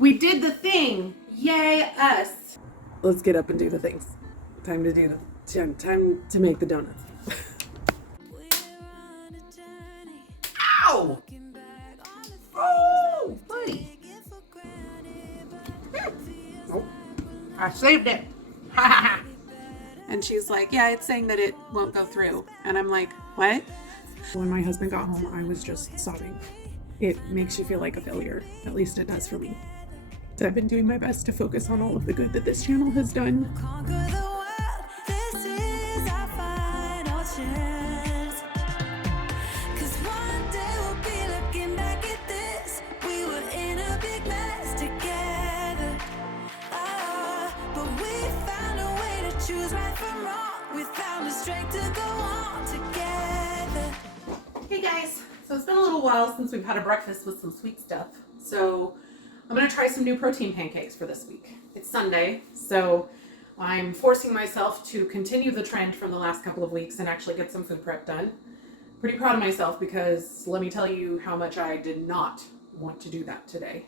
We did the thing. Yay us. Let's get up and do the things. Time to make the donuts. Ow! Oh, buddy. Oh, I saved it. And she's like, yeah, it's saying that it won't go through. And I'm like, what? When my husband got home, I was just sobbing. It makes you feel like a failure. At least it does for me. So I've been doing my best to focus on all of the good that this channel has done. Hey guys, so it's been a little while since we've had a breakfast with some sweet stuff. So I'm gonna try some new protein pancakes for this week. It's Sunday, so I'm forcing myself to continue the trend from the last couple of weeks and actually get some food prep done. Pretty proud of myself because let me tell you how much I did not want to do that today.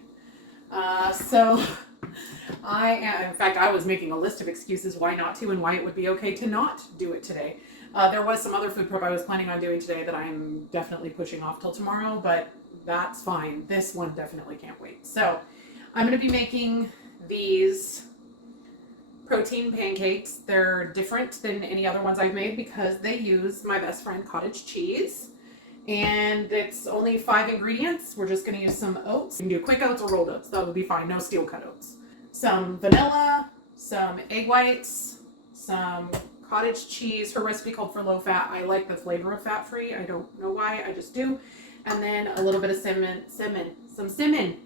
So in fact, I was making a list of excuses why not to and why it would be okay to not do it today. There was some other food prep I was planning on doing today that I'm definitely pushing off till tomorrow, but that's fine. This one definitely can't wait. So I'm going to be making these protein pancakes. They're different than any other ones I've made because they use my best friend Cottage cheese. And it's only 5 ingredients. We're just going to use some oats. You can do quick oats or rolled oats. That would be fine. No steel cut oats. Some vanilla, some egg whites, some cottage cheese. Her recipe called for low fat. I like the flavor of fat free. I don't know why. I just do. And then a little bit of some cinnamon.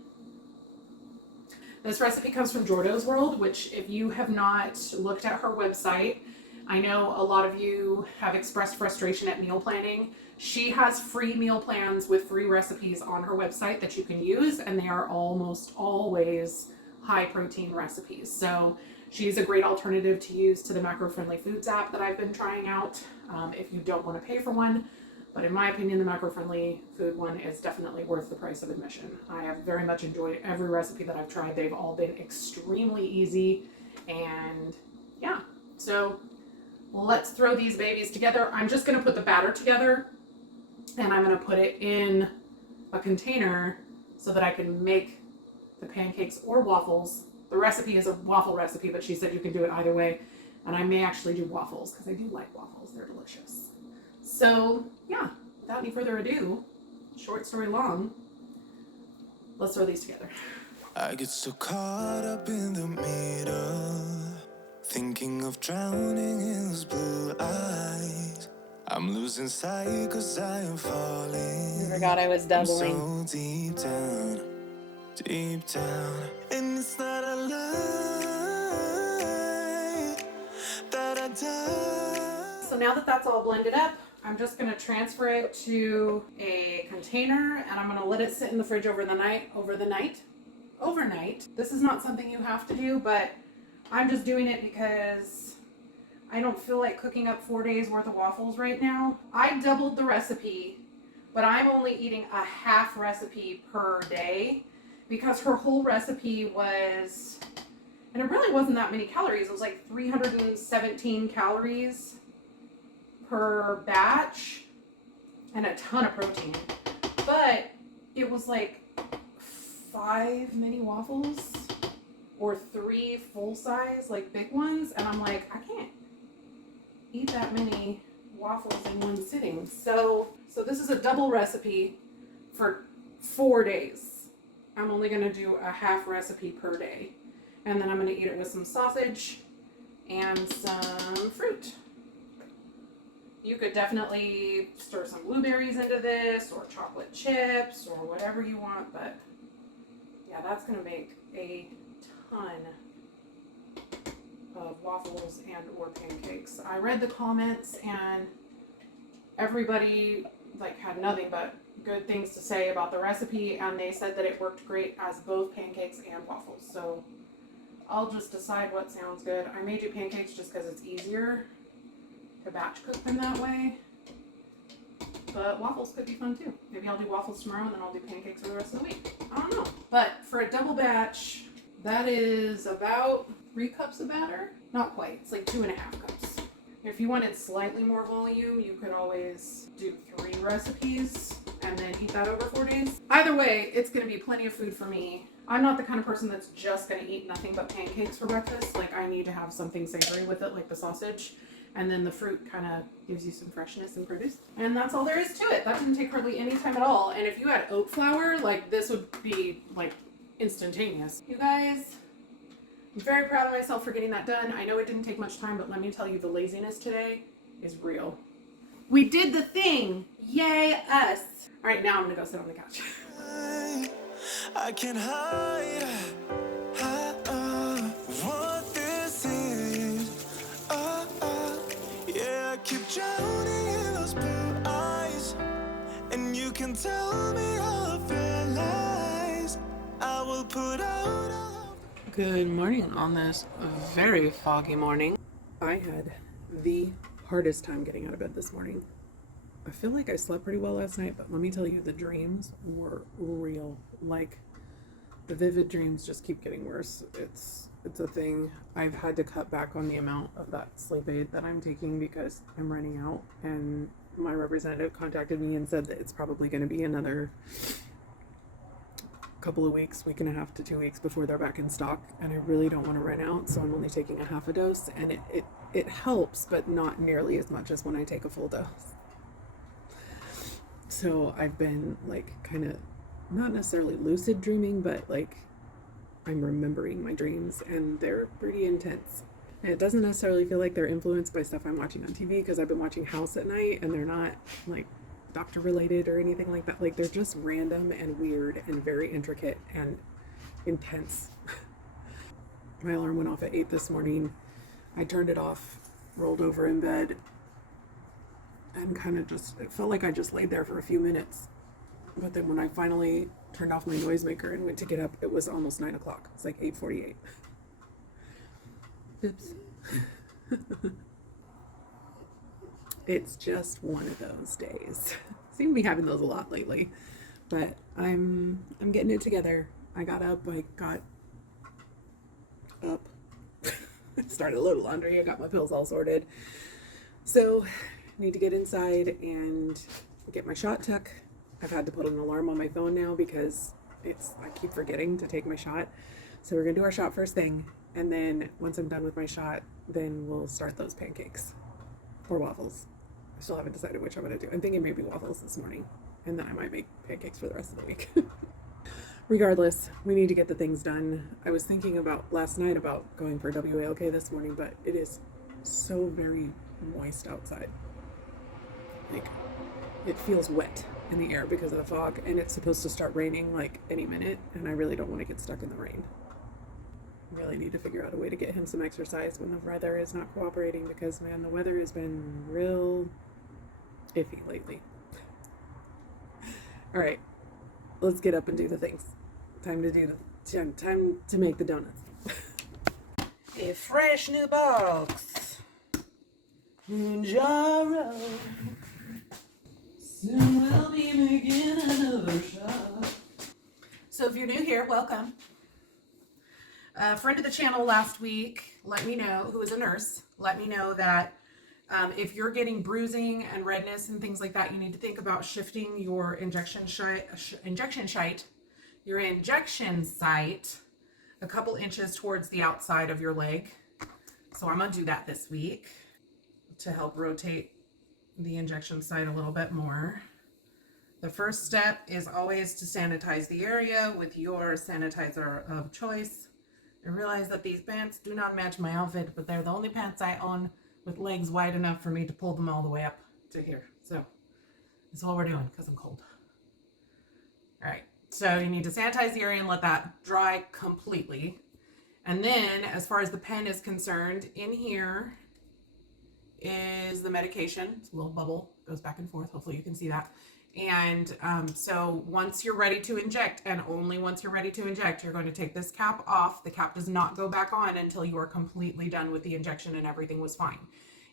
This recipe comes from Jordo's World, which if you have not looked at her website, I know a lot of you have expressed frustration at meal planning. She has free meal plans with free recipes on her website that you can use, and they are almost always high protein recipes. So she's a great alternative to use to the Macro Friendly Foods app that I've been trying out if you don't want to pay for one. But in my opinion, the Macro Friendly Food one is definitely worth the price of admission. I have very much enjoyed every recipe that I've tried. They've all been extremely easy, and yeah. So let's throw these babies together. I'm just going to put the batter together, and I'm going to put it in a container so that I can make the pancakes or waffles. The recipe is a waffle recipe, but she said you can do it either way. And I may actually do waffles because I do like waffles. They're delicious. So yeah, without any further ado, short story long, let's throw these together. I get so caught up in the middle, thinking of drowning in those blue eyes. I'm losing sight cause I am falling. I forgot I was doubling. I'm so deep down, and it's not a lie that I die. So now that that's all blended up, I'm just going to transfer it to a container, and I'm going to let it sit in the fridge overnight. This is not something you have to do, but I'm just doing it because I don't feel like cooking up 4 days worth of waffles right now. I doubled the recipe, but I'm only eating a half recipe per day because her whole recipe was, and it really wasn't that many calories. It was like 317 calories per batch and a ton of protein. But it was like 5 mini waffles or 3 full size, like big ones. And I'm like, I can't eat that many waffles in one sitting. So this is a double recipe for 4 days. I'm only gonna do a half recipe per day. And then I'm gonna eat it with some sausage and some fruit. You could definitely stir some blueberries into this or chocolate chips or whatever you want, but yeah, that's gonna make a ton of waffles and or pancakes. I read the comments and everybody had nothing but good things to say about the recipe, and they said that it worked great as both pancakes and waffles. So I'll just decide what sounds good. I may do pancakes just because it's easier to batch cook them that way. but waffles could be fun too. Maybe I'll do waffles tomorrow and then I'll do pancakes for the rest of the week. I don't know. But for a double batch, that is about 3 cups of batter. Not quite. It's like 2.5 cups. If you wanted slightly more volume, you could always do 3 recipes and then eat that over 4 days. Either way, it's going to be plenty of food for me. I'm not the kind of person that's just going to eat nothing but pancakes for breakfast. Like, I need to have something savory with it, like the sausage. And then the fruit kind of gives you some freshness and produce. And that's all there is to it. That didn't take hardly any time at all. And if you had oat flour, like, this would be like instantaneous. You guys, I'm very proud of myself for getting that done. I know it didn't take much time, but let me tell you, the laziness today is real. We did the thing. Yay, us. All right, now I'm gonna go sit on the couch. I can hide what this is. Yeah, I keep drowning in those blue eyes, and you can tell me all of your lies. I will put out all. Good morning on this very foggy morning. I had the hardest time getting out of bed this morning. I feel like I slept pretty well last night, but let me tell you, the dreams were real. Like, the vivid dreams just keep getting worse. It's a thing. I've had to cut back on the amount of that sleep aid that I'm taking because I'm running out, and my representative contacted me and said that it's probably going to be another couple of weeks, week and a half to 2 weeks before they're back in stock, and I really don't want to run out, so I'm only taking a half a dose, and it helps, but not nearly as much as when I take a full dose. So I've been like kind of not necessarily lucid dreaming, but like I'm remembering my dreams, and they're pretty intense. And it doesn't necessarily feel like they're influenced by stuff I'm watching on TV, because I've been watching House at night, and they're not like doctor related or anything like that. Like, they're just random and weird and very intricate and intense. My alarm went off at 8 this morning. I turned it off, rolled over in bed, and kind of just, it felt like I just laid there for a few minutes. But then when I finally turned off my noisemaker and went to get up, it was almost 9 o'clock. It's like 8:48. Oops. It's just one of those days. Seem to be having those a lot lately. But I'm getting it together. I got up, started a load of laundry, I got my pills all sorted. So need to get inside and get my shot tuck. I've had to put an alarm on my phone now because I keep forgetting to take my shot. So we're gonna do our shot first thing, and then once I'm done with my shot, then we'll start those pancakes or waffles. I still haven't decided which I'm gonna do. I'm thinking maybe waffles this morning, and then I might make pancakes for the rest of the week. Regardless, we need to get the things done. I was thinking about last night about going for WALK this morning, but it is so very moist outside. Like, it feels wet in the air because of the fog, and it's supposed to start raining like any minute, and I really don't want to get stuck in the rain. I really need to figure out a way to get him some exercise when the weather is not cooperating, because man, the weather has been real iffy lately. All right, let's get up and do the things. Time to make the donuts. A fresh new box. Mounjaro. Soon we'll be making another shot. So if you're new here, welcome. A friend of the channel last week let me know, who is a nurse, let me know that if you're getting bruising and redness and things like that, you need to think about shifting your injection site a couple inches towards the outside of your leg. So I'm gonna do that this week to help rotate the injection site a little bit more. The first step is always to sanitize the area with your sanitizer of choice. I realize that these pants do not match my outfit, but they're the only pants I own with legs wide enough for me to pull them all the way up to here. So that's what we're doing because I'm cold. All right, so you need to sanitize the area and let that dry completely. And then as far as the pen is concerned, in here is the medication. It's a little bubble, goes back and forth. Hopefully you can see that. And so once you're ready to inject, and only once you're ready to inject, you're going to take this cap off. The cap does not go back on until you are completely done with the injection and everything was fine.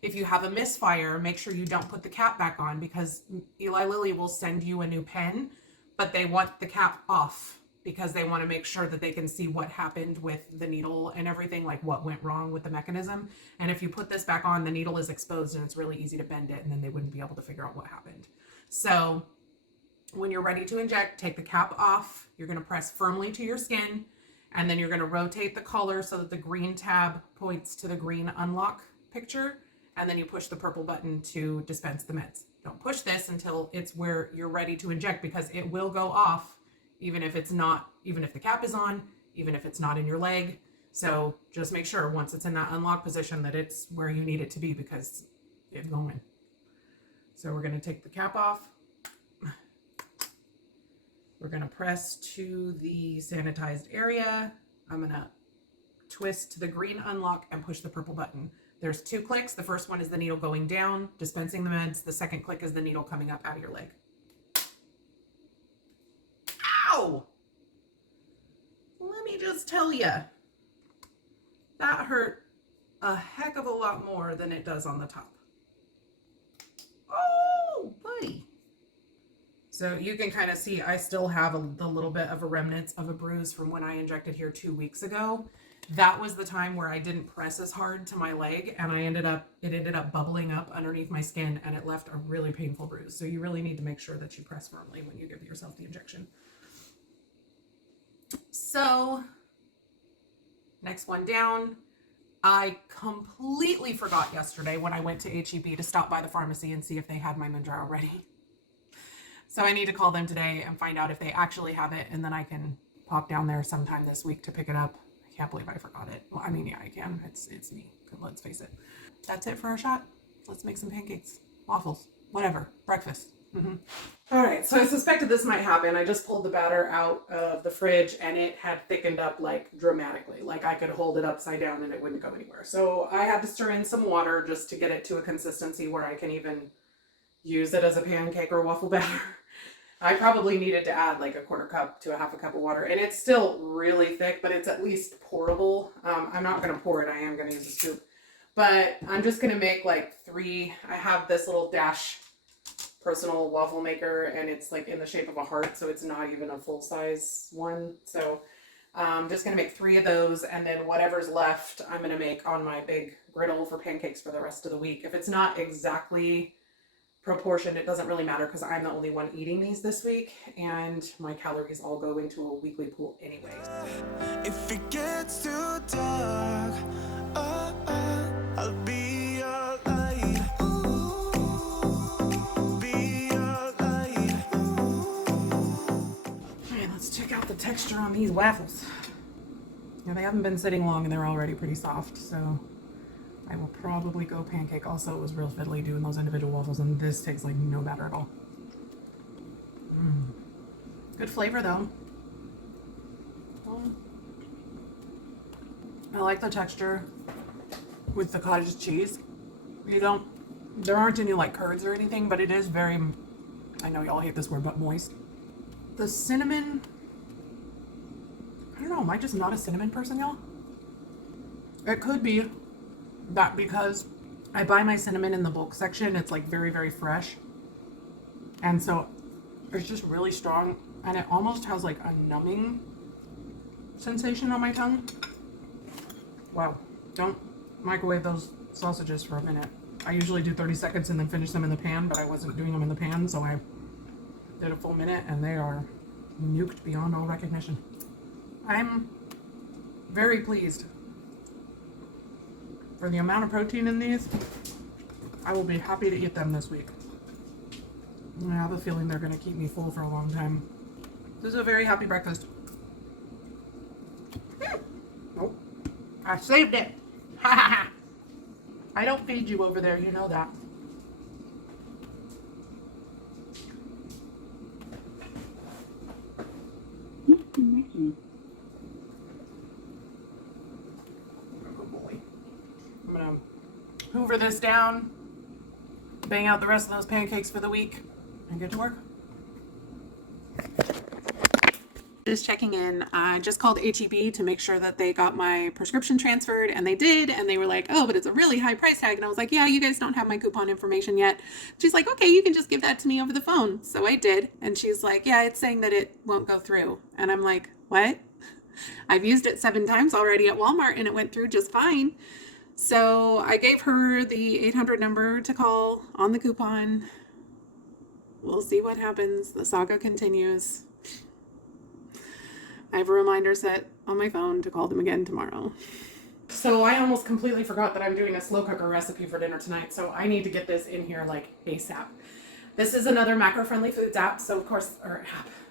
if you have a misfire, make sure you don't put the cap back on, because Eli Lilly will send you a new pen, but they want the cap off because they want to make sure that they can see what happened with the needle and everything, like what went wrong with the mechanism. And if you put this back on, the needle is exposed and it's really easy to bend it, and then they wouldn't be able to figure out what happened. So when you're ready to inject, take the cap off. You're going to press firmly to your skin, and then you're going to rotate the collar so that the green tab points to the green unlock picture, and then you push the purple button to dispense the meds. Don't push this until it's where you're ready to inject, because it will go off even if it's not, even if the cap is on, even if it's not in your leg. So just make sure once it's in that unlock position that it's where you need it to be, because it's going. So we're going to take the cap off. We're going to press to the sanitized area. I'm going to twist to the green unlock and push the purple button. There's 2 clicks. The first one is the needle going down, dispensing the meds. The second click is the needle coming up out of your leg. Ow! Let me just tell you, that hurt a heck of a lot more than it does on the top. Oh, buddy. So you can kind of see I still have the little bit of a remnants of a bruise from when I injected here 2 weeks ago. That was the time where I didn't press as hard to my leg, and it ended up bubbling up underneath my skin, and it left a really painful bruise. So you really need to make sure that you press firmly when you give yourself the injection. So next one down. I completely forgot yesterday when I went to HEB to stop by the pharmacy and see if they had my Mounjaro ready. So I need to call them today and find out if they actually have it, and then I can pop down there sometime this week to pick it up. I can't believe I forgot it. Well, I mean, yeah, I can. It's me. Let's face it. That's it for our shot. Let's make some pancakes, waffles, whatever, breakfast. All right, so I suspected this might happen. I just pulled the batter out of the fridge, and it had thickened up like dramatically. Like I could hold it upside down and it wouldn't go anywhere. So I had to stir in some water just to get it to a consistency where I can even use it as a pancake or waffle batter. I probably needed to add like a 1/4 cup to a 1/2 cup of water, and it's still really thick, but it's at least pourable. I'm not going to pour it. I am going to use a scoop, but I'm just going to make like 3. I have this little Dash personal waffle maker, and it's like in the shape of a heart, so it's not even a full size one. So I'm just going to make 3 of those, and then whatever's left I'm going to make on my big griddle for pancakes for the rest of the week. If it's not exactly proportioned, it doesn't really matter, because I'm the only one eating these this week, and my calories all go into a weekly pool anyway. If it gets too dark, I'll be your light. Be your light. Okay, let's check out the texture on these waffles. Yeah, they haven't been sitting long and they're already pretty soft, so I will probably go pancake. Also, it was real fiddly doing those individual waffles, and this tastes like no batter at all. Good flavor though. I like the texture with the cottage cheese. There aren't any like curds or anything, but it is very, I know y'all hate this word, but moist. The cinnamon, I don't know, am I just not a cinnamon person, y'all? It could be that because I buy my cinnamon in the bulk section, it's like very, very fresh. And so it's just really strong, and it almost has like a numbing sensation on my tongue. Wow. Don't microwave those sausages for a minute. I usually do 30 seconds and then finish them in the pan, but I wasn't doing them in the pan, so I did a full minute, and they are nuked beyond all recognition. I'm very pleased. For the amount of protein in these, I will be happy to eat them this week. I have a feeling they're going to keep me full for a long time. This is a very happy breakfast. Nope. I saved it. I don't feed you over there, you know that. I'm gonna hoover this down, bang out the rest of those pancakes for the week, and get to work. Just checking in. I just called HEB to make sure that they got my prescription transferred, and they did. And they were like, "Oh, but it's a really high price tag." And I was like, "Yeah, you guys don't have my coupon information yet." She's like, "Okay, you can just give that to me over the phone." So I did. And she's like, "Yeah, it's saying that it won't go through." And I'm like, "What? I've used it 7 times already at Walmart and it went through just fine." So I gave her the 800 number to call on the coupon. We'll see what happens. The saga continues. I have a reminder set on my phone to call them again tomorrow. So I almost completely forgot that I'm doing a slow cooker recipe for dinner tonight, so I need to get this in here like ASAP. This is another macro-friendly foods app, so of course,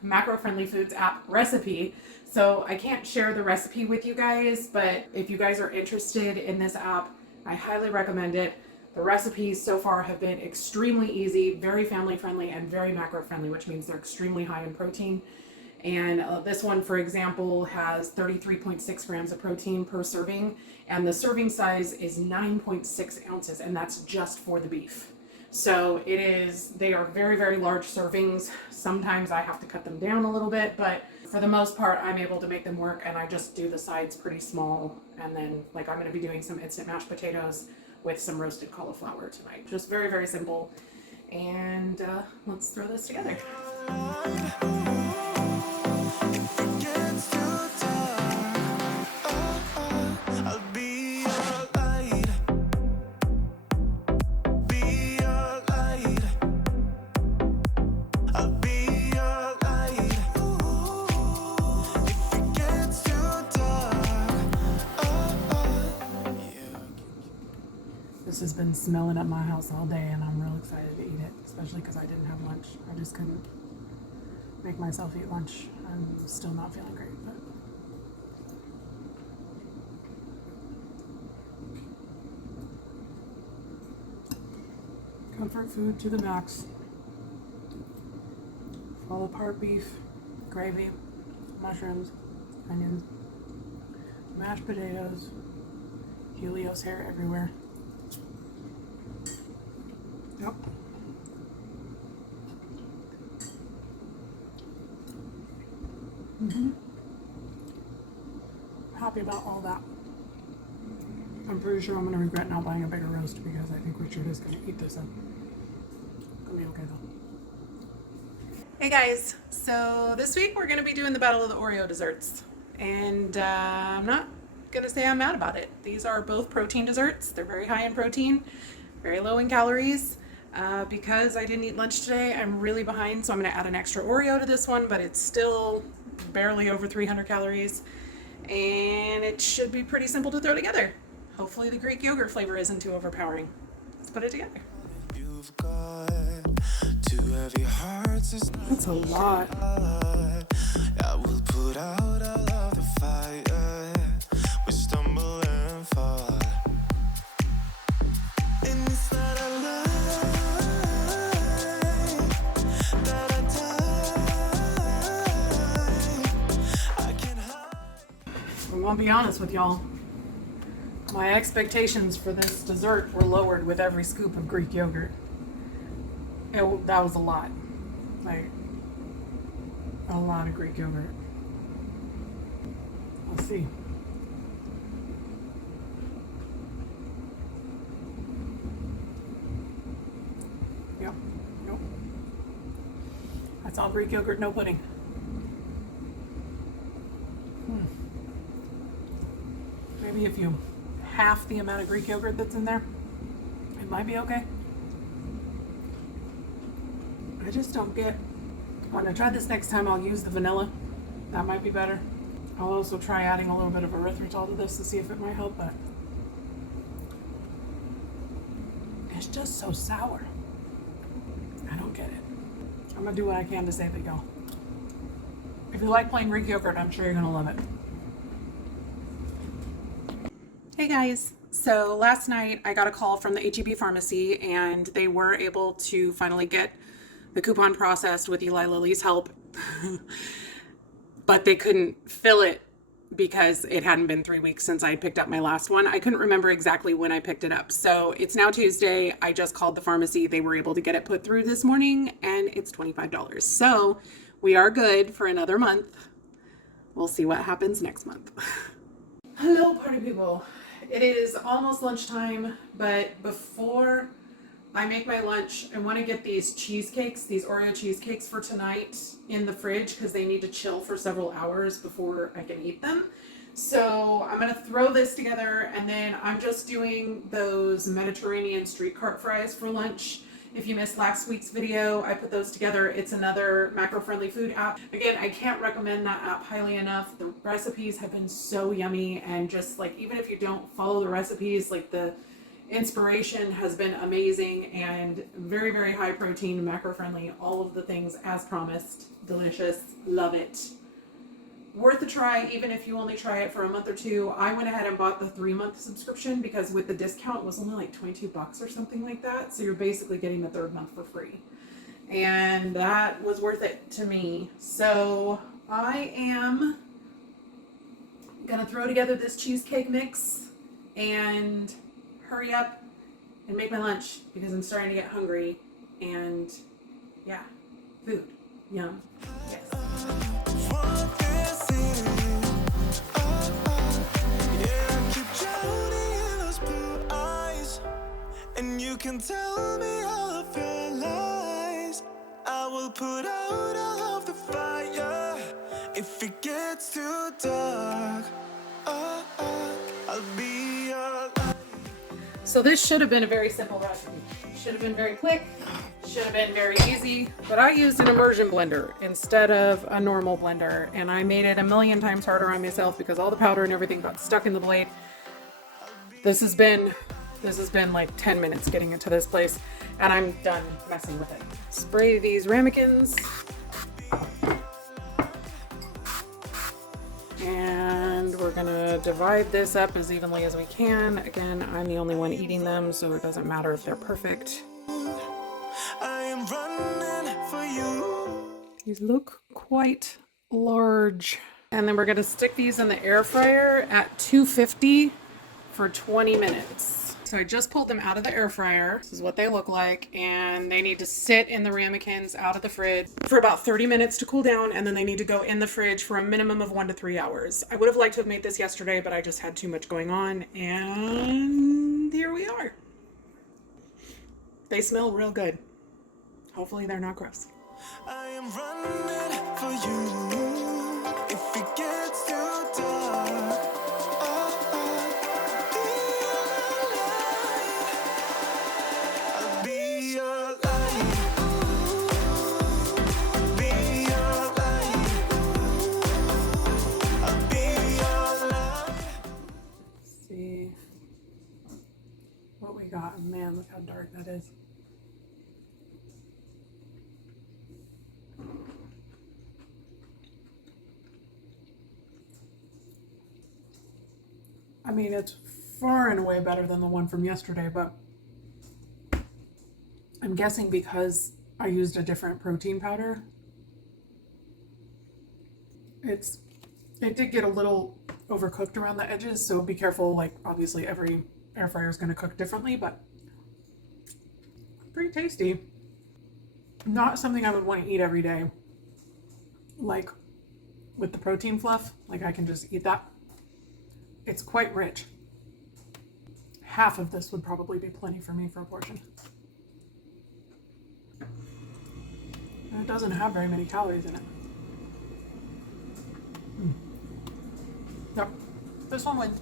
macro-friendly foods app recipe. So I can't share the recipe with you guys, but if you guys are interested in this app, I highly recommend it. The recipes so far have been extremely easy, very family friendly, and very macro friendly, which means they're extremely high in protein. And this one, for example, has 33.6 grams of protein per serving, and the serving size is 9.6 ounces, and that's just for the beef. So they are very, very large servings. Sometimes I have to cut them down a little bit, but for the most part, I'm able to make them work, and I just do the sides pretty small. And then, like, I'm going to be doing some instant mashed potatoes with some roasted cauliflower tonight. Just very, very simple. And let's throw this together. This has been smelling up my house all day, and I'm real excited to eat it, especially because I didn't have lunch. I just couldn't make myself eat lunch. I'm still not feeling great, but comfort food to the max. Fall apart beef, gravy, mushrooms, onions, mashed potatoes, Helios hair everywhere. Yep. Happy about all that. I'm pretty sure I'm going to regret not buying a bigger roast because I think Richard is going to eat this up. Gonna be okay though. Hey guys, so this week we're going to be doing the Battle of the Oreo desserts, and I'm not going to say I'm mad about it. These are both protein desserts. They're very high in protein, very low in calories. Because I didn't eat lunch today, I'm really behind, so I'm going to add an extra Oreo to this one, but it's still barely over 300 calories, and it should be pretty simple to throw together. Hopefully the Greek yogurt flavor isn't too overpowering. Let's put it together. You've got two heavy hearts. That's a lot. I will put out all of the fire. We stumble and fall. And it's not a lie. I'm gonna be honest with y'all. My expectations for this dessert were lowered with every scoop of Greek yogurt. That was a lot. Like, a lot of Greek yogurt. Let's see. Yep. Nope. That's all Greek yogurt, no pudding. Maybe if you half the amount of Greek yogurt that's in there, it might be okay. I just don't get. When I try this next time, I'll use the vanilla. That might be better. I'll also try adding a little bit of erythritol to this to see if it might help, but it's just so sour. I don't get it. I'm gonna do what I can to save it, y'all. If you like plain Greek yogurt, I'm sure you're gonna love it. Hey guys, so last night I got a call from the HEB pharmacy, and they were able to finally get the coupon processed with Eli Lilly's help, but they couldn't fill it because it hadn't been 3 weeks since I picked up my last one. I couldn't remember exactly when I picked it up. So it's now Tuesday. I just called the pharmacy. They were able to get it put through this morning, and it's $25. So we are good for another month. we'll see what happens next month. Hello, party people. It is almost lunchtime, but before I make my lunch, I want to get these cheesecakes, these Oreo cheesecakes for tonight in the fridge because they need to chill for several hours before I can eat them. So I'm going to throw this together, and then I'm just doing those Mediterranean street cart fries for lunch. If you missed last week's video, I put those together. It's another macro-friendly food app. Again, I can't recommend that app highly enough. The recipes have been so yummy, and just like, even if you don't follow the recipes, like the inspiration has been amazing and very, very high protein, macro-friendly, all of the things as promised. Delicious. Love it. Worth a try, even if you only try it for a month or two. I went ahead and bought the 3-month subscription because with the discount it was only like $22 or something like that. So you're basically getting the 3rd month for free. And that was worth it to me. So I am gonna throw together this cheesecake mix and hurry up and make my lunch because I'm starting to get hungry. And yeah, food, yum, yes. And you can tell me all of your lies. I will put out all of the fire if it gets too dark. I'll be your light. So this should have been a very simple recipe. Should have been very quick. Should have been very easy. But I used an immersion blender instead of a normal blender, and I made it a million times harder on myself because all the powder and everything got stuck in the blade. This has been like 10 minutes getting into this place, and I'm done messing with it. Spray these ramekins. And we're gonna divide this up as evenly as we can. Again, I'm the only one eating them, so it doesn't matter if they're perfect. I am running for you. These look quite large. And then we're gonna stick these in the air fryer at 250 for 20 minutes. So I just pulled them out of the air fryer. This is what they look like, and they need to sit in the ramekins out of the fridge for about 30 minutes to cool down, and then they need to go in the fridge for a minimum of 1 to 3 hours. I would have liked to have made this yesterday, but I just had too much going on, and here we are. They smell real good. Hopefully they're not gross. I am running for you if it gets too dark. What we got. Man, look how dark that is. I mean, it's far and away better than the one from yesterday, but I'm guessing because I used a different protein powder, it did get a little overcooked around the edges, so be careful. Like, obviously every air fryer is going to cook differently, but pretty tasty. Not something I would want to eat every day, like with the protein fluff. Like, I can just eat that. It's quite rich. Half of this would probably be plenty for me for a portion. And it doesn't have very many calories in it. Yep, this one wins.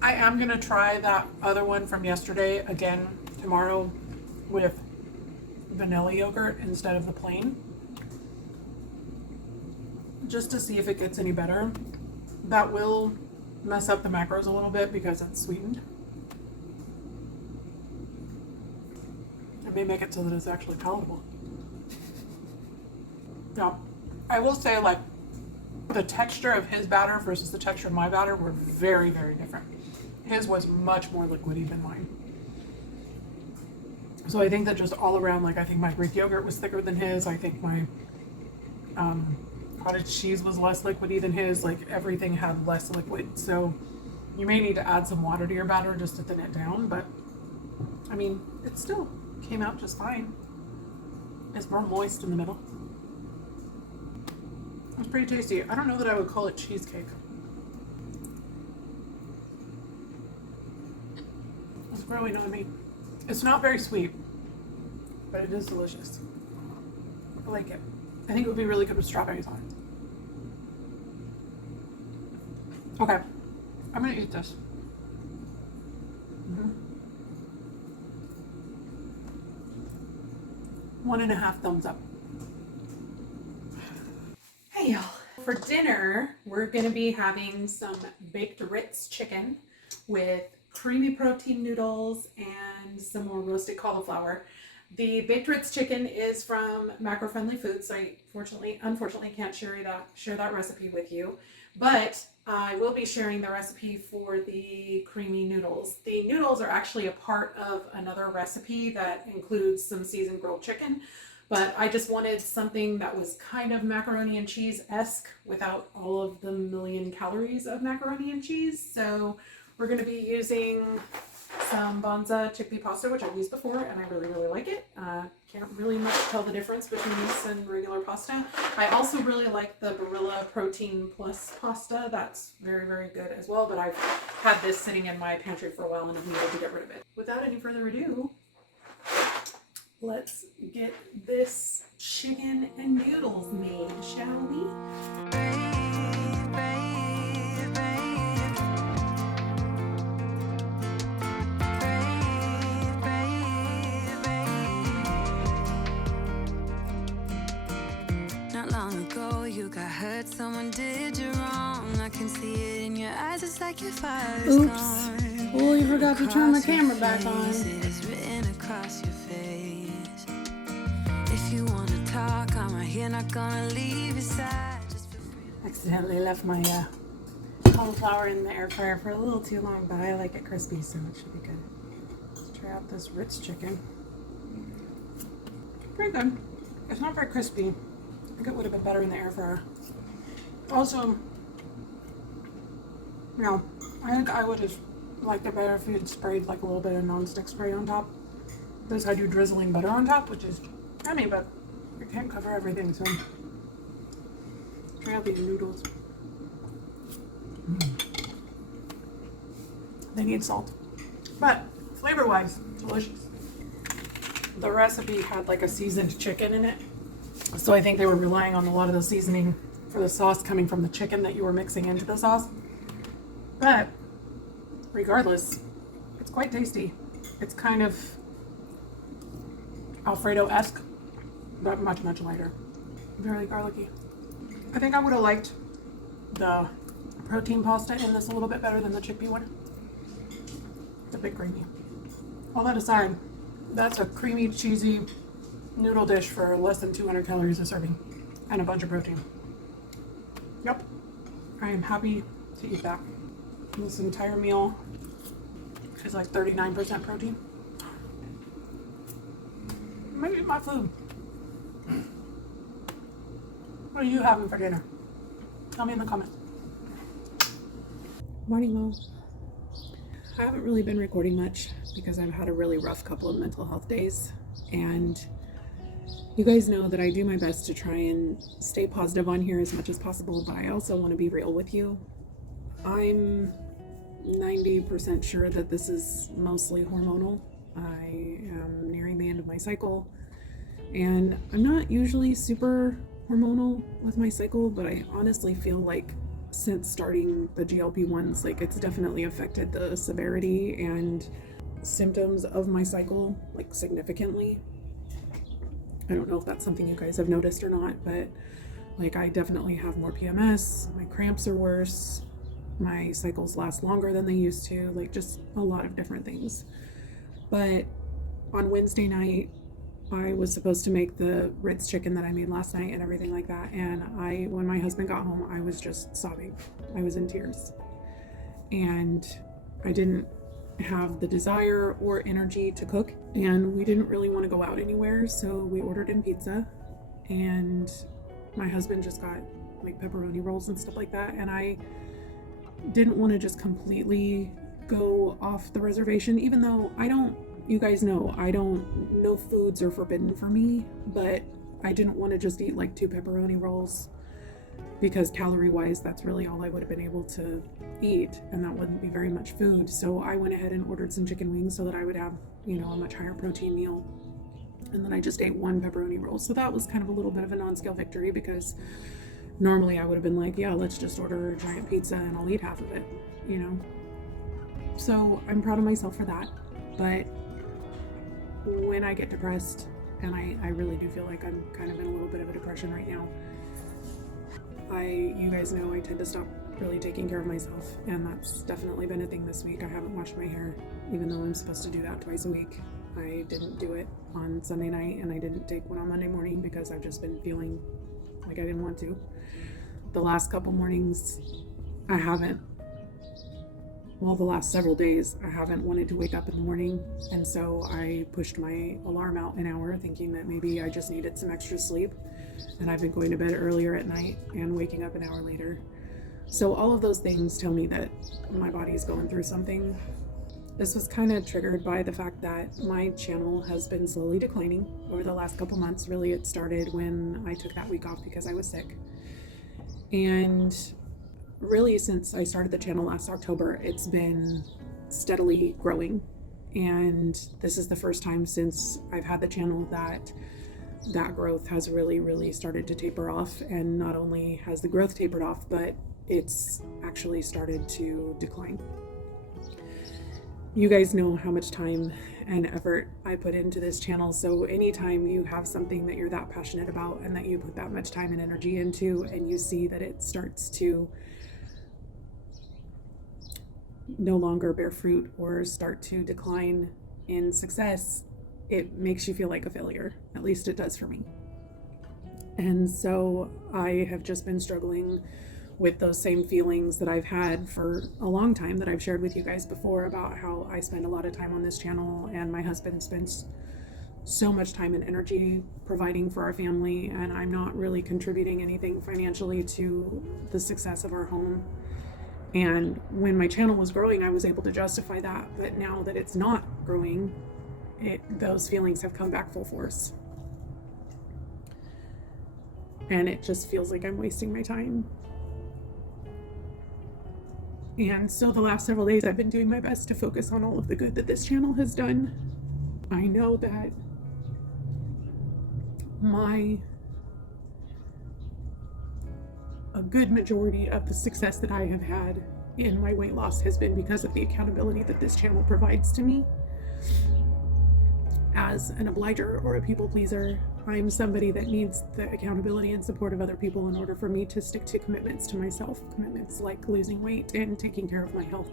I am gonna try that other one from yesterday again tomorrow with vanilla yogurt instead of the plain, just to see if it gets any better. That will mess up the macros a little bit because it's sweetened. It may make it so that it's actually palatable. Now, I will say, like, the texture of his batter versus the texture of my batter were very, very different. His was much more liquidy than mine. So I think that just all around, like, I think my Greek yogurt was thicker than his. I think my cottage cheese was less liquidy than his. Like, everything had less liquid. So you may need to add some water to your batter just to thin it down. But, I mean, it still came out just fine. It's more moist in the middle. It's pretty tasty. I don't know that I would call it cheesecake. It's really not me. It's not very sweet, but it is delicious. I like it. I think it would be really good with strawberries on it. Okay, I'm gonna eat this. 1.5 thumbs up. Hey y'all. For dinner, we're gonna be having some baked Ritz chicken with creamy protein noodles and some more roasted cauliflower. The baked Ritz chicken is from Macro Friendly Foods, so I unfortunately can't share that recipe with you, but I will be sharing the recipe for the creamy noodles. The noodles are actually a part of another recipe that includes some seasoned grilled chicken, but I just wanted something that was kind of macaroni and cheese-esque without all of the million calories of macaroni and cheese. So we're going to be using some Banza chickpea pasta, which I've used before, and I really like it. Can't really much tell the difference between this and regular pasta. I also really like the Barilla Protein Plus pasta. That's very good as well, but I've had this sitting in my pantry for a while and I've needed to get rid of it. Without any further ado, let's get this chicken and noodles made, shall we? You got hurt, someone did you wrong. I can see it in your eyes, it's like your fire's Oops. gone. Oh, you forgot to turn the camera back on. It is written across your face. If you wanna talk, I'm right here, not gonna leave your side. Accidentally left my cauliflower in the air fryer for a little too long, but I like it crispy, so it should be good. Let's try out this Ritz chicken. Pretty good. It's not very crispy. I think it would have been better in the air fryer. Also, you know, I think I would have liked it better if you had sprayed like a little bit of non-stick spray on top. This had you drizzling butter on top, which is yummy, but you can't cover everything, so try out these noodles. They need salt, but flavor-wise, delicious. The recipe had like a seasoned chicken in it. So I think they were relying on a lot of the seasoning for the sauce coming from the chicken that you were mixing into the sauce. But regardless, it's quite tasty. It's kind of Alfredo-esque, but much lighter. Very garlicky. I think I would have liked the protein pasta in this a little bit better than the chickpea one. It's a bit creamy. All that aside, that's a creamy, cheesy noodle dish for less than 200 calories a serving and a bunch of protein. Yep, I am happy to eat that. This entire meal is like 39% protein. I'm gonna eat my food. What are you having for dinner? Tell me in the comments. Morning, Mom. I haven't really been recording much because I've had a really rough couple of mental health days, and you guys know that I do my best to try and stay positive on here as much as possible, but I also want to be real with you. I'm 90% sure that this is mostly hormonal. I am nearing the end of my cycle, and I'm not usually super hormonal with my cycle, but I honestly feel like since starting the GLP-1s, like it's definitely affected the severity and symptoms of my cycle like significantly. I don't know if that's something you guys have noticed or not, but like I definitely have more PMS, my cramps are worse, my cycles last longer than they used to, like just a lot of different things. But on Wednesday night, I was supposed to make the Ritz chicken that I made last night and everything like that, and when my husband got home, I was just sobbing. I was in tears. And I didn't have the desire or energy to cook, and we didn't really want to go out anywhere, so we ordered in pizza, and my husband just got like pepperoni rolls and stuff like that, and I didn't want to just completely go off the reservation, even though you guys know, no foods are forbidden for me, but I didn't want to just eat like 2 pepperoni rolls because calorie-wise, that's really all I would have been able to eat, and that wouldn't be very much food. So I went ahead and ordered some chicken wings so that I would have, a much higher protein meal. And then I just ate one pepperoni roll. So that was kind of a little bit of a non-scale victory, because normally I would have been like, yeah, let's just order a giant pizza and I'll eat half of it, So I'm proud of myself for that. But when I get depressed, and I really do feel like I'm kind of in a little bit of a depression right now, you guys know I tend to stop really taking care of myself, and that's definitely been a thing this week. I haven't washed my hair, even though I'm supposed to do that twice a week. I didn't do it on Sunday night, and I didn't take one on Monday morning because I've just been feeling like I didn't want to. The last couple mornings, the last several days, I haven't wanted to wake up in the morning, and so I pushed my alarm out an hour, thinking that maybe I just needed some extra sleep, and I've been going to bed earlier at night and waking up an hour later. So all of those things tell me that my body is going through something. This was kind of triggered by the fact that my channel has been slowly declining over the last couple months. Really, it started when I took that week off because I was sick. And really, since I started the channel last October, it's been steadily growing. And this is the first time since I've had the channel that growth has really, really started to taper off. And not only has the growth tapered off, but it's actually started to decline. You guys know how much time and effort I put into this channel, so anytime you have something that you're that passionate about and that you put that much time and energy into, and you see that it starts to no longer bear fruit or start to decline in success, it makes you feel like a failure. At least it does for me. And so I have just been struggling with those same feelings that I've had for a long time, that I've shared with you guys before, about how I spend a lot of time on this channel, and my husband spends so much time and energy providing for our family, and I'm not really contributing anything financially to the success of our home. And when my channel was growing, I was able to justify that, but now that it's not growing, those feelings have come back full force. And it just feels like I'm wasting my time. And so the last several days, I've been doing my best to focus on all of the good that this channel has done. I know that a good majority of the success that I have had in my weight loss has been because of the accountability that this channel provides to me. As an obliger or a people pleaser, I'm somebody that needs the accountability and support of other people in order for me to stick to commitments to myself, commitments like losing weight and taking care of my health.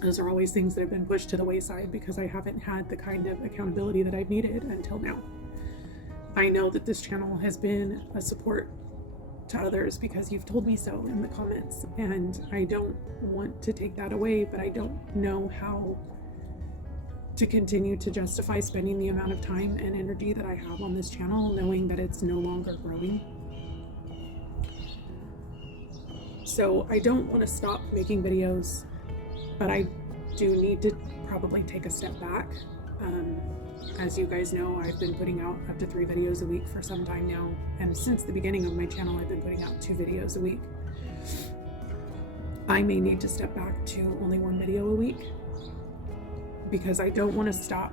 Those are always things that have been pushed to the wayside because I haven't had the kind of accountability that I've needed until now. I know that this channel has been a support to others because you've told me so in the comments, and I don't want to take that away, but I don't know how to continue to justify spending the amount of time and energy that I have on this channel, knowing that it's no longer growing. So I don't want to stop making videos, but I do need to probably take a step back. As you guys know, I've been putting out up to 3 videos a week for some time now, and since the beginning of my channel, I've been putting out 2 videos a week. I may need to step back to only 1 video a week, because I don't want to stop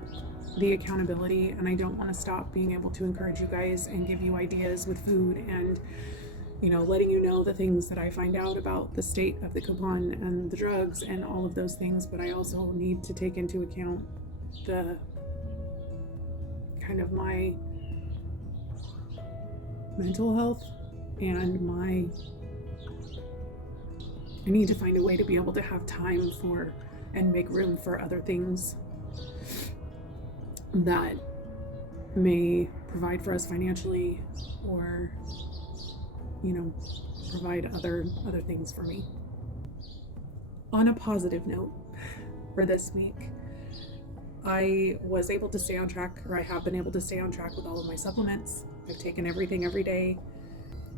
the accountability, and I don't want to stop being able to encourage you guys and give you ideas with food, and letting you know the things that I find out about the state of the coupon and the drugs and all of those things. But I also need to take into account the kind of my mental health, and I need to find a way to be able to have time for and make room for other things that may provide for us financially, or provide other things for me. On a positive note, for this week, I was able to stay on track, or I have been able to stay on track with all of my supplements. I've taken everything every day,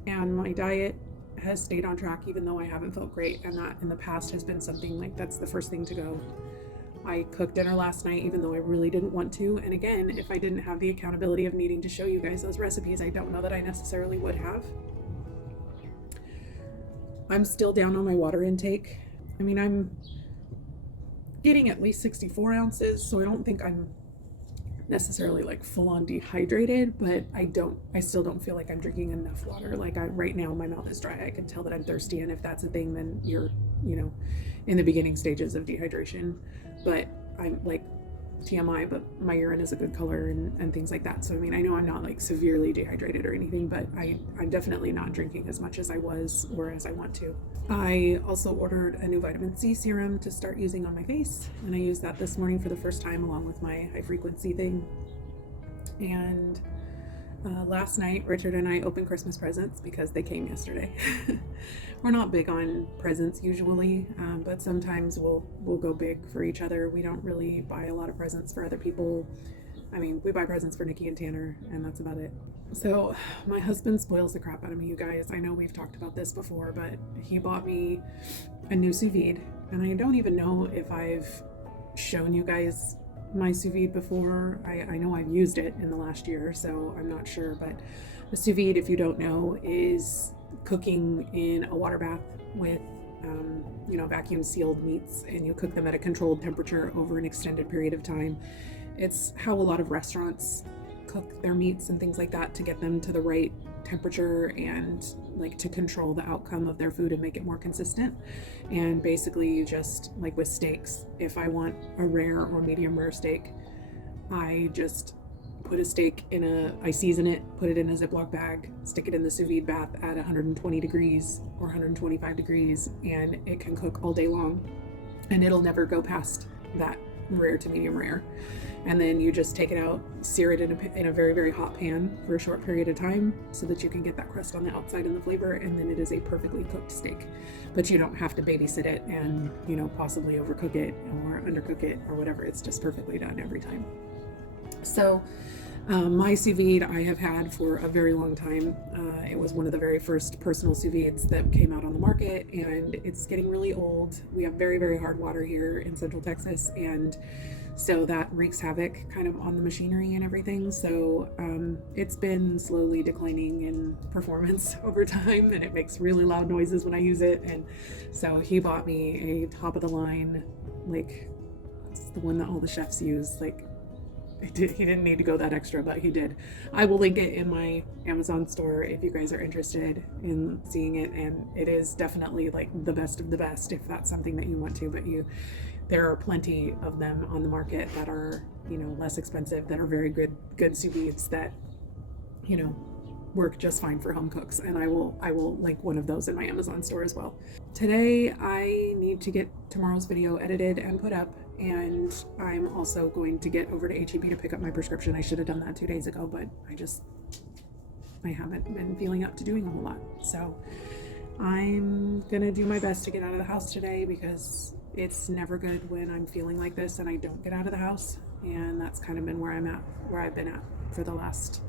and my diet has stayed on track even though I haven't felt great, and that in the past has been something like that's the first thing to go. I cooked dinner last night even though I really didn't want to, and again, if I didn't have the accountability of needing to show you guys those recipes, I don't know that I necessarily would have. I'm still down on my water intake. I mean, I'm getting at least 64 ounces, so I don't think I'm necessarily like full on dehydrated, but I still don't feel like I'm drinking enough water. Like right now my mouth is dry. I can tell that I'm thirsty, and if that's a thing, then you're, in the beginning stages of dehydration. But I'm like, TMI, but my urine is a good color and things like that. So I mean, I know I'm not like severely dehydrated or anything, but I'm definitely not drinking as much as I was or as I want to. I also ordered a new vitamin C serum to start using on my face, and I used that this morning for the first time along with my high frequency thing. And last night Richard and I opened Christmas presents because they came yesterday. We're not big on presents usually, but sometimes we'll go big for each other. We don't really buy a lot of presents for other people. I mean, we buy presents for Nikki and Tanner, and that's about it. So my husband spoils the crap out of me, you guys. I know we've talked about this before, but he bought me a new sous vide, and I don't even know if I've shown you guys my sous vide before. I know I've used it in the last year, so I'm not sure, but the sous vide, if you don't know, is cooking in a water bath with vacuum sealed meats, and you cook them at a controlled temperature over an extended period of time. It's how a lot of restaurants cook their meats and things like that, to get them to the right temperature and like to control the outcome of their food and make it more consistent. And basically, you just, like with steaks, if I want a rare or medium rare steak, I just put a steak I season it, put it in a Ziploc bag, stick it in the sous vide bath at 120 degrees or 125 degrees, and it can cook all day long, and it'll never go past that rare to medium rare. And then you just take it out, sear it in a very, very hot pan for a short period of time so that you can get that crust on the outside and the flavor, and then it is a perfectly cooked steak. But you don't have to babysit it and, possibly overcook it or undercook it or whatever. It's just perfectly done every time. So my sous vide I have had for a very long time. It was one of the very first personal sous vides that came out on the market, and it's getting really old. We have very, very hard water here in Central Texas, and so that wreaks havoc kind of on the machinery and everything. So it's been slowly declining in performance over time, and it makes really loud noises when I use it. And so he bought me a top of the line, like it's the one that all the chefs use. Like he didn't need to go that extra, but he did. I will link it in my Amazon store if you guys are interested in seeing it. And it is definitely like the best of the best if that's something that you want to. But there are plenty of them on the market that are, less expensive, that are very good sous vides that, work just fine for home cooks. And I will link one of those in my Amazon store as well. Today I need to get tomorrow's video edited and put up, and I'm also going to get over to HEB to pick up my prescription. I should have done that 2 days ago, but I haven't been feeling up to doing a whole lot. So I'm gonna do my best to get out of the house today, because it's never good when I'm feeling like this and I don't get out of the house. And that's kind of been where I've been at for the last,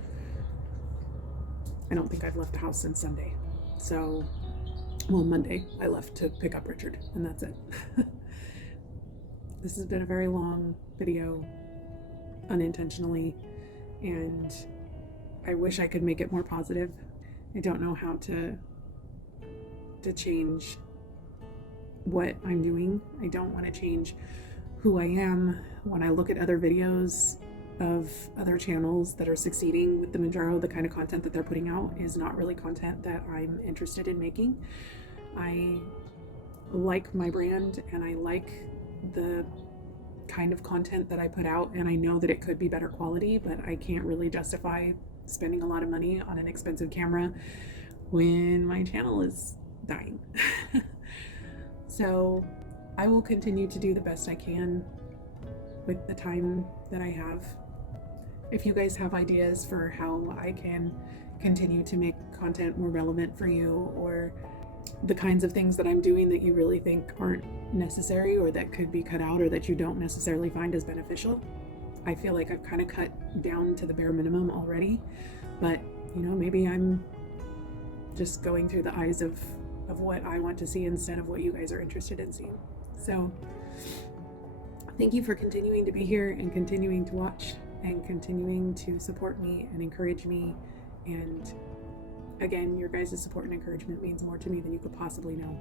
I don't think I've left the house since Sunday. So, Monday I left to pick up Richard, and that's it. This has been a very long video, unintentionally, and I wish I could make it more positive. I don't know how to change what I'm doing. I don't want to change who I am. When I look at other videos of other channels that are succeeding with the Mounjaro, the kind of content that they're putting out is not really content that I'm interested in making. I like my brand, and I like the kind of content that I put out, and I know that it could be better quality, but I can't really justify spending a lot of money on an expensive camera when my channel is dying. So I will continue to do the best I can with the time that I have. If you guys have ideas for how I can continue to make content more relevant for you, or the kinds of things that I'm doing that you really think aren't necessary or that could be cut out or that you don't necessarily find as beneficial, I feel like I've kind of cut down to the bare minimum already. But maybe I'm just going through the eyes of what I want to see instead of what you guys are interested in seeing. So thank you for continuing to be here and continuing to watch and continuing to support me and encourage me. And Again, your guys' support and encouragement means more to me than you could possibly know.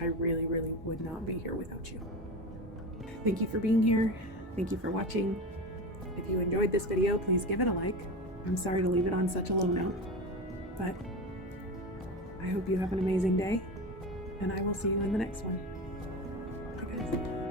I really, really would not be here without you. Thank you for being here. Thank you for watching. If you enjoyed this video, please give it a like. I'm sorry to leave it on such a low note, but I hope you have an amazing day, and I will see you in the next one. Bye, guys.